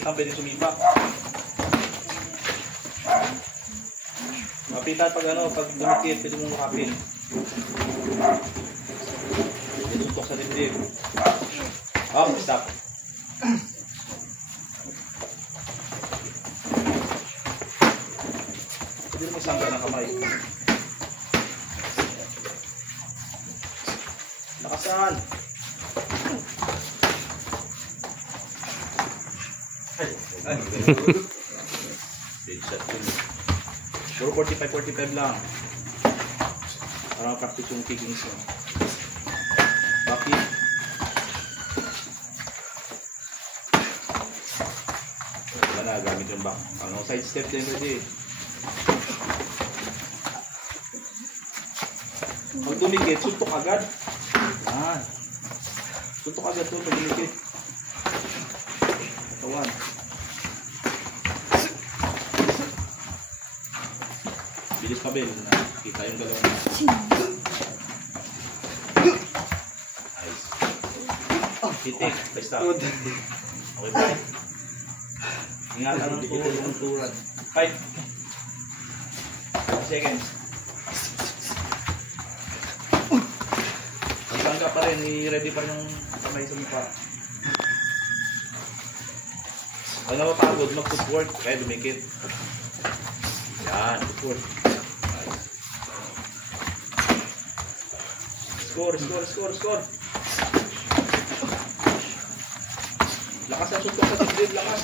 Kapitan pwede sumipa. Kapitan pag ano, pag dumikit, pwede mong makapin. Pwede suntok sa dibdib. Oh, stop. Pwede mo isangga ng kamay. Lakasan. Big shot yun. Puro 45 lang. Para practice yung kickings mo. Bakit? Wala na, gamit yung back. Ano, side step din pwede. Pag dumikit, suntok agad. Yan. Suntok agad to pag dumikit. Kawan. Bilis pa, Bel. Kita yung galaw na. Nice. Titik. Basta. Okay ba? Ingatan ng turan. 5 seconds. Magtangga pa rin. I-ready pa rin yung kamay sa mukha. Pag napapagod, mag-footwork. Kaya dumikit. Yan. Footwork. Score. Lakas ang suntok sa dibdib, lakas.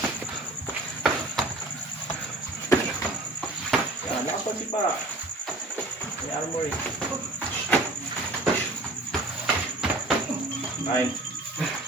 Yan, lakas pa si Pa. May armory. 9